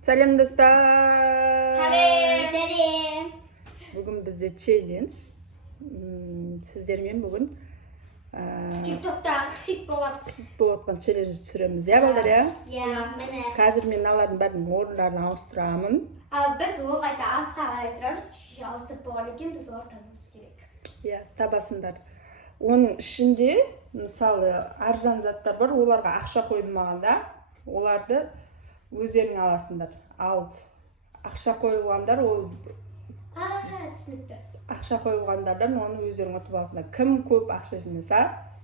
Сәлем достар. Сәлем. Бүгін бізде челлендж. Сіздермен бүгін TikTok'та хит болатын челлендж түсіреміз, иә балдар, иә? Иә, міне. Қазір мен алардың бәрін орындарын ауыстырамын. Ал біз ол қайта артқа қарай тұрамыз. Ауыстырып болғаннан кейін біз ортамыз керек. Иә, табасыңдар. Оның ішінде, мысалы, арзан заттар бар, оларға ақша қойылмағанда, оларды өздерің аласыңдар. Ал ақша қойылғандар, ол түсінікті. ақша қойылғандардан оны өздерің ұтып аласыңдар. Кім көп ақша жинаса,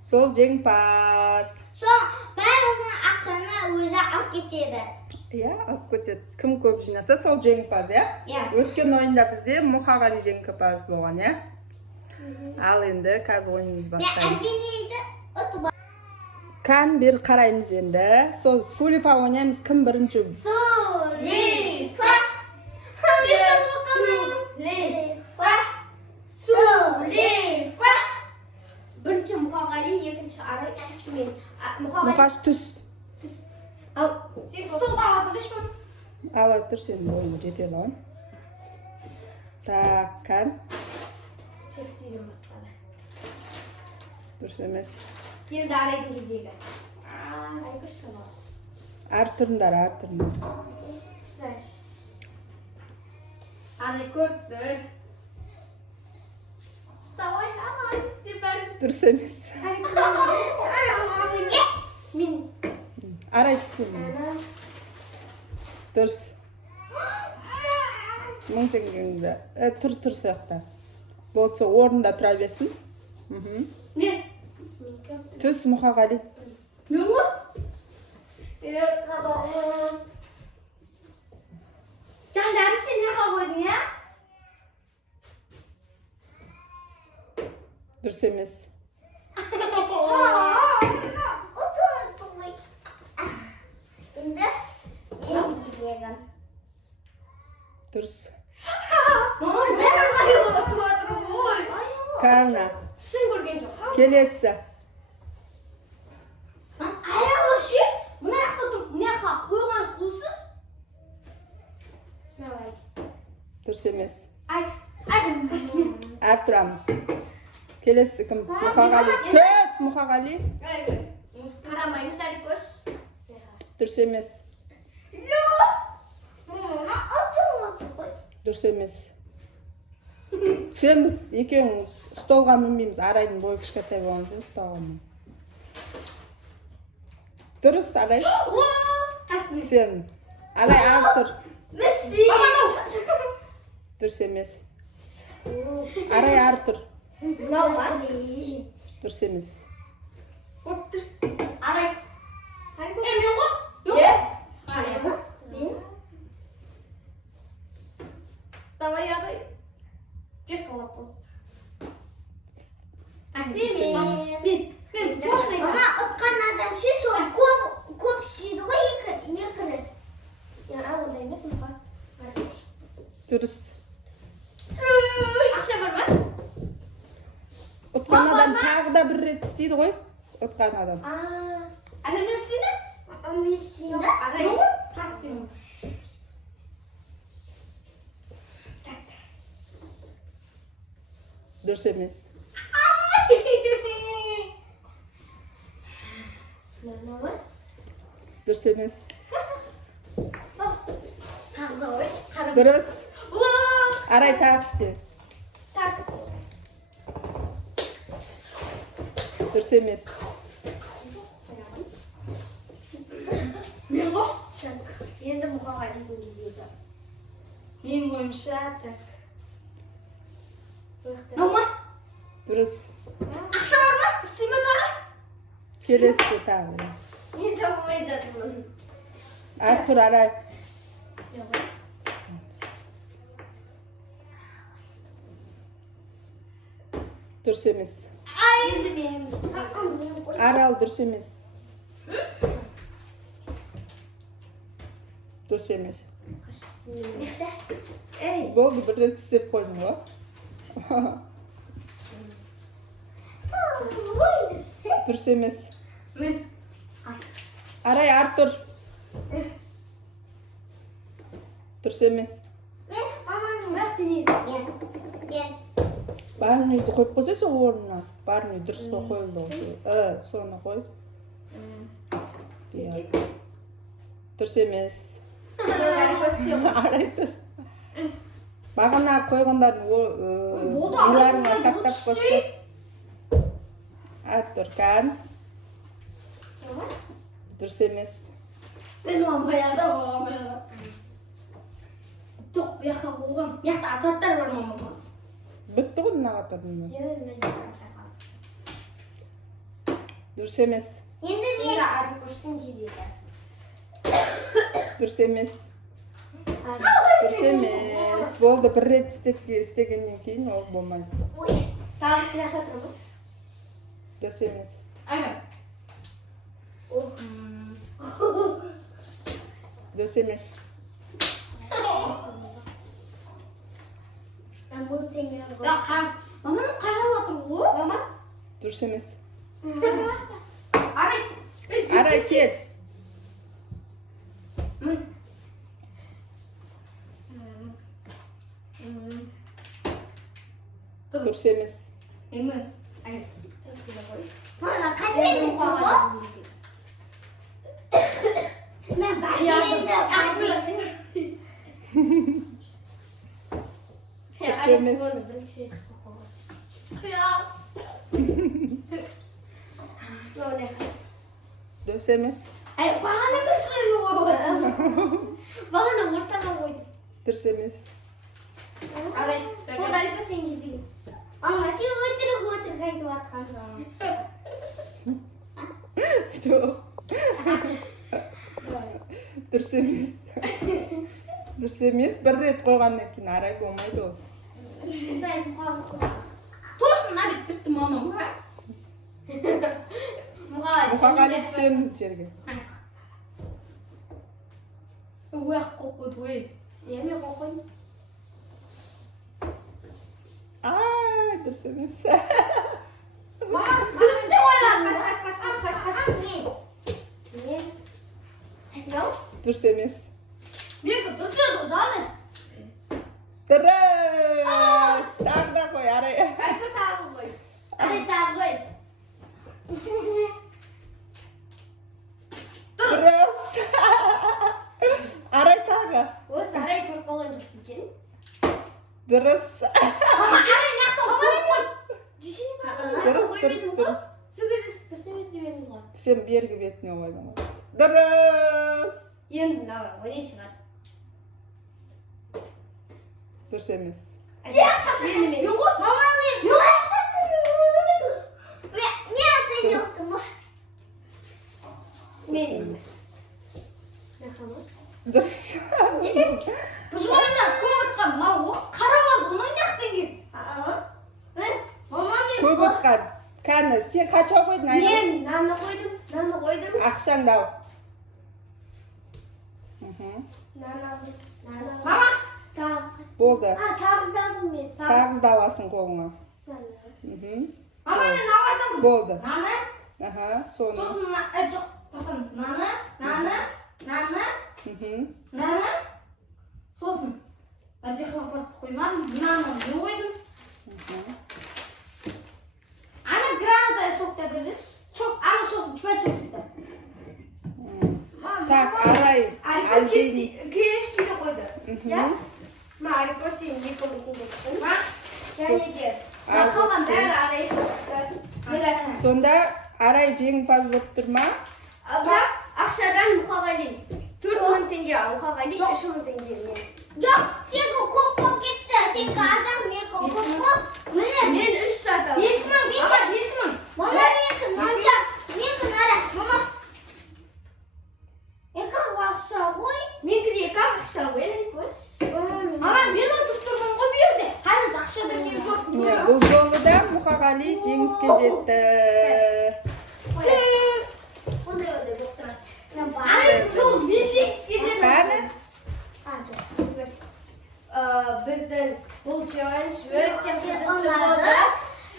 сол жеңімпаз. Сол бәрінің ақшаны өзі алып кетеді. Иә, алып кетеді. Кім көп жинаса, сол жеңімпаз, иә? Иә. Өткен ойында бізде Мұқағали жеңімпаз болған, иә? Ал енді қазір ойынымыз бастаймыз. Кән бер қараймыз енді. Сол Сулифа ойнаймыз. Кім бірінші? Сулифа. Сулифа. Бірінші Мұқағали, екінші Арай, үшінші мен. Мұқаш түс. Ал сен столда атылыш па? Ала тұр, сен ойын жете алған. Так, кән. Чепсиден бастады. Дұрыс емес. Енді Арайдың кезегі. Арай шыны. Ар тұрындар. Дәш. Арай көрттің. Давай, Арай, сен Дұрыс емес. Мен. Арай түсін. Дұрыс. 1000 теңгеңді. Тұр сояқта. Болса орында тұра берсін. Мен. Түс Мұқағали. Мен ғой? Жандары сен неға қойдың, я? Дұрыс емес. Дұрыс. Карна. Шын көрген жоқ. Келесі. Аяғы ше, мына жақта тұрып, мына жаққа қойған ұлсыз. Дұрыс емес. Қашмен. Әр тұрамыз. Келесі кім? Мұқағали. Көз Мұқағали. Қарамаймыз әлі көш. Дұрыс емес. Дұрыс емес. Түсеміз. Екеуің столға мінбейміз. Арайдың бойы кішкентай болған соң столға мін. Дұрыс, Арай. Сен. Арай алып тұр. Дұрыс емес. Арай ар тұр. Дұрыс емес. Арай. Мен ғой? Арай ғой? Давай, Арай. Тек қалап болсын. Мен точно айтамын. Ана ұтқан адам ше сол көп істейді ғой екі рет. Ондай емес мұқа. Дұрыс. Ақша бар ма? Ұтқан адам тағы да бір рет істейді ғой. Ұтқан адам. Әлі мен істейді? Мен істейді. Арай. Тасым. Дұрыс емес. Дұрыс емес. Дұрыс. Арай тағы істе. Дұрыс емес. Мен ғой? Енді Мұқағалидың кезегі. Мен ойымша так. Наума? Дұрыс. Ақша бар ма? Істейме тағы? Келесі тағы. Мен табылмай жатырмын. Ар тұр, Арай. Дұрыс емес. Енді мен. Арал дұрыс емес. Дұрыс емес. Болды, бір рет істеп қойдың ғой. Дұрыс емес. Мен. Арай ар тұр. Дұрыс емес. Бірақ денесі. Мен. Барныйды қойып қойсайшы орнына. Барный дұрыс қойылды. Соны қой. Дұрыс емес. Арай дұрыс. Бағана қойғандардың ойларына сақтап қойсы. Түркән. Дұрыс емес. Мен оған баяғыда Жоқ, бұяққа қойғам. Бұяқта азаттар бар мама. Бітті ғой мына қатарында. Дұрыс емес. Енді мен Арикоштың кезегі. Дұрыс емес. Дұрыс емес. Болды, бір рет істегеннен кейін ол болмайды. Сағыз сілақта тұр бұл. Дұрыс емес. Айна. Дұрыс емес. Маманы қарап отыр ғой. Мама. Дұрыс емес. Арай. Арай, кет. Дұрыс емес. Емес. Мама, қандай мен қоға? Мен бақырында Дұрыс емес. Дұрыс емес. Бағана бір сұрақ қойып Бағана ортаға қойды. Дұрыс емес. Арай. Ол Арика сен кезегі. Мама, сен өтірік айтып жатқан Жоқ. Дұрыс емес. Дұрыс емес. Бір рет қойғаннан кейін арай болмайды ол. Точно набит бітті мамам. Мұқағали түсеміз жерге. Ояқ қойды ой. Мен қойдым. Дұрыс емес. Дұрысты ойлады. Қаш. Дұрыс емес. Мен дұрыс еді жаны. Дұрыс. Тағы да қой, арай. Бір тағы қой. Арай тағы қой. Дұрыс. Арай тағы. Осы арай көріп қалған жоқ екен. Дұрыс. Арай нақтау қойып қой. Дұрыс. Сөзсіз дұрыс емес дегеніңіз ғой. Сен бергі бетіне қойдың ғой. Дұрыс. Енді мынау не шығар? Дұрыс емес. Мен ғой. Мама, мен не атайын Мен. Дұрыс. Біз ойында көп отқан мынау қарап алды оның нақтан келіп. Мама, мен Көп отқан. Кәні, сен қача қойдың айна? Мен наны қойдым. Ақшаңды ал. Мама. Болды. Сағыздадым мен. Сағызды аласың қолыңа. Мама, мен нағардым. Болды. Наны. Соны. Сосын жоқ. Тоқтаңыз. Наны. Сосын. Әдеққа басып қоймадым. Наны не қойдым? Ана граната сокта берші. Ана сосын чупа-чупсты. Так, арай. Арика крешкені қойды. Арика сен екі ұмытын кеттің. Және де. Қалған бәрі арай қошықты. Сонда арай жеңімпаз болып тұр ма? Бірақ ақшадан Мұқағали 4.000 теңге, Мұқағали 3.000 теңге. жоқ, сен көп болып кетті. Сен адам мен көп. Міне. Мен 3 сатам. 5.000. Мама, 5.000. Мама, мен ара. Мама. Ақша ғой. Менікі ақша ғой. Мама, мен отырып тұрмын ғой бұл жерде. Қазір ақшада мен көп. Бұл жолы да Мұқағали жеңіске жетті. Ондай болып тұрады. Арай бұл мен жеңіске жеттім. Біздің бұл челлендж өте қызықты болды.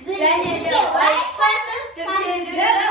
Және де лайк басып, тіркелуді